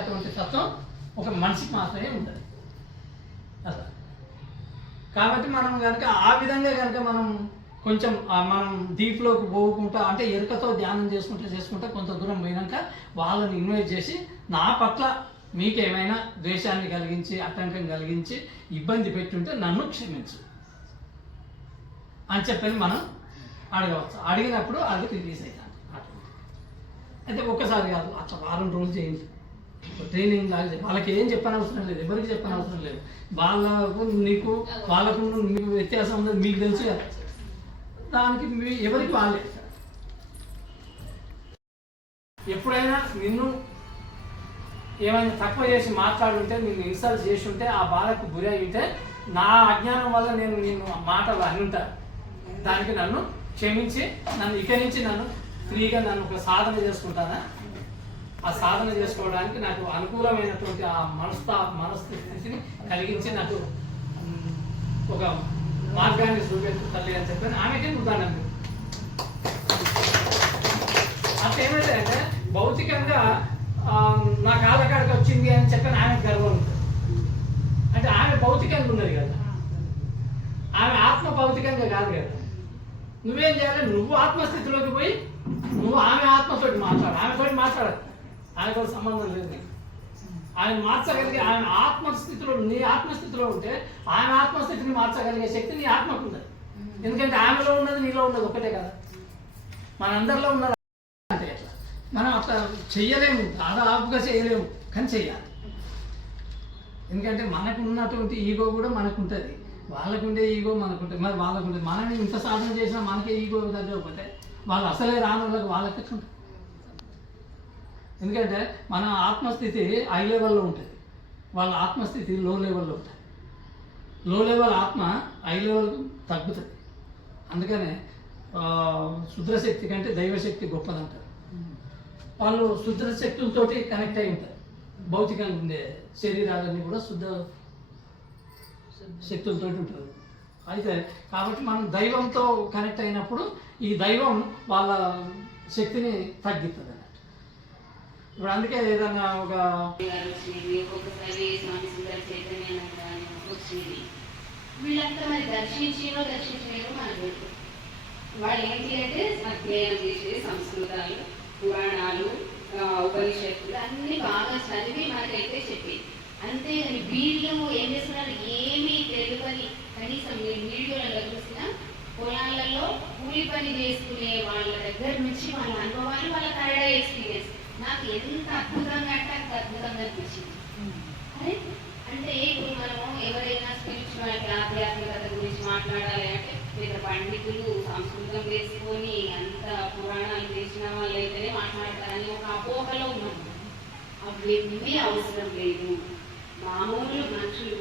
అటువంటి తత్వం ఒక మనిషికి మాత్రమే ఉంటుంది అట్లా. కాబట్టి మనం కనుక ఆ విధంగా కనుక మనం కొంచెం మనం డీప్లోకి పోకుండా అంటే ఎరుకతో ధ్యానం చేసుకుంటా కొంత దూరం పోయినాక వాళ్ళని ఇన్వైట్ చేసి నా పట్ల మీకేమైనా ద్వేషాన్ని కలిగించి ఆటంకం కలిగించి ఇబ్బంది పెట్టుంటే నన్ను క్షమించు అని చెప్పని మనం అడగవచ్చు. అడిగినప్పుడు అది రిలీజ్ అవుతాను. అయితే ఒక్కసారి కాదు, అట్లా వారం రోజులు చేయండి. ట్రైనింగ్ లాగా వాళ్ళకి ఏం చెప్పనవసరం లేదు, ఎవరికి చెప్పనవసరం లేదు. వాళ్ళకు మీకు వ్యత్యాసం ఉన్నది మీకు తెలుసు కదా, దానికి ఎవరికి వాళ్ళే. ఎప్పుడైనా నిన్ను ఏమైనా తక్కువ చేసి మాట్లాడుంటే, నిన్ను ఇన్సల్ట్ చేసి ఉంటే, ఆ బాధకు గురి అయి ఉంటే, నా అజ్ఞానం వల్ల నేను నిన్ను మాటలు అని ఉంటాను. దానికి నన్ను క్షమించి నన్ను ఇక్కడి నుంచి నన్ను ఫ్రీగా నన్ను ఒక సాధన చేసుకుంటానా, ఆ సాధన చేసుకోవడానికి నాకు అనుకూలమైనటువంటి ఆ మనస్థితిని కలిగించి నాకు ఒక మార్గాన్ని చూపెట్టు తల్లి అని చెప్పి ఆమెకి ఉదాహరణ. అట్లా ఏమైతే అంటే భౌతికంగా నా కాళ్ళ కాడికి వచ్చింది అని చెప్పి ఆమెకు గర్వం ఉంటుంది. అంటే ఆమె భౌతికంగా ఉన్నది కదా, ఆమె ఆత్మ భౌతికంగా కాదు కదా. నువ్వేం చేయాలి, నువ్వు ఆత్మస్థితిలోకి పోయి నువ్వు ఆమె ఆత్మతోటి మాట్లాడు. ఆమెతోటి మాట్లాడదు, ఆమెతో సంబంధం లేదు. ఆయన మార్చగలిగే ఆయన ఆత్మస్థితిలో, నీ ఆత్మస్థితిలో ఉంటే ఆమె ఆత్మస్థితిని మార్చగలిగే శక్తి నీ ఆత్మకు ఉన్నది. ఎందుకంటే ఆమెలో ఉన్నది నీలో ఉన్నది ఒకటే కదా, మనందరిలో ఉన్నది. అంటే ఎట్లా మనం అట్లా చెయ్యలేము, దాదాపుగా చేయలేము, కానీ చెయ్యాలి. ఎందుకంటే మనకు ఉన్నటువంటి ఈగో కూడా మనకు ఉంటుంది, వాళ్ళకుండే ఈగో మనకుంటుంది. మరి వాళ్ళకుంటుంది, మనని ఇంత సాధన చేసినా మనకే ఈగో దగ్గర పోతే వాళ్ళు అసలే రాని వాళ్ళకి వాళ్ళకి ఉంటుంది. ఎందుకంటే మన ఆత్మస్థితి హై లెవెల్లో ఉంటుంది, వాళ్ళ ఆత్మస్థితి లో లెవెల్లో ఉంటుంది. లో లెవెల్ ఆత్మ హై లెవెల్కు తగ్గుతుంది. అందుకనే శుద్రశక్తి కంటే దైవశక్తి గొప్పదంటారు. వాళ్ళు శుద్ర శక్తులతోటి కనెక్ట్ అయి ఉంటారు. భౌతికంగా ఉండే శరీరాలన్నీ కూడా శుద్ధ శక్తులతో ఉంటారు. అయితే కాబట్టి మనం దైవంతో కనెక్ట్ అయినప్పుడు ఈ దైవం వాళ్ళ శక్తిని తగ్గిస్తుంది అన్నట్టు. ఇప్పుడు అందుకే ఏదన్నా ఒక వీళ్ళంతా మరి దర్శించలేరు మనకు. వాళ్ళు ఏంటి అంటే అధ్యయనం చేసే సంస్కృతాలు, పురాణాలు, ఉపనిషత్తులు అన్ని బాగా చదివి మనకైతే చెప్పి, అంతేగాని వీళ్ళు ఏం చేస్తున్నారు ఏమీ తెలుపని, కనీసం మీరు వీడియోలలో చూసిన పొలాలలో కూలి పని చేసుకునే వాళ్ళ దగ్గర నుంచి వాళ్ళ అనుభవాలు, వాళ్ళ తరడా ఎక్స్పీరియన్స్ నాకు ఎంత అద్భుతంగా అంటే అంత అద్భుతంగా అనిపించింది. అరే అంటే ఇప్పుడు మనము ఎవరైనా స్పిరిచువాలిటీ ఆధ్యాత్మికత గురించి మాట్లాడాలి అంటే పెద్ద పండితులు సంస్కృతం వేసుకొని అంత పురాణాలు చేసిన వాళ్ళు అయితేనే మాట్లాడతారని ఒక అపోహలో ఉన్నాం. అవి అవసరం లేదు, మామూలు మనుషులు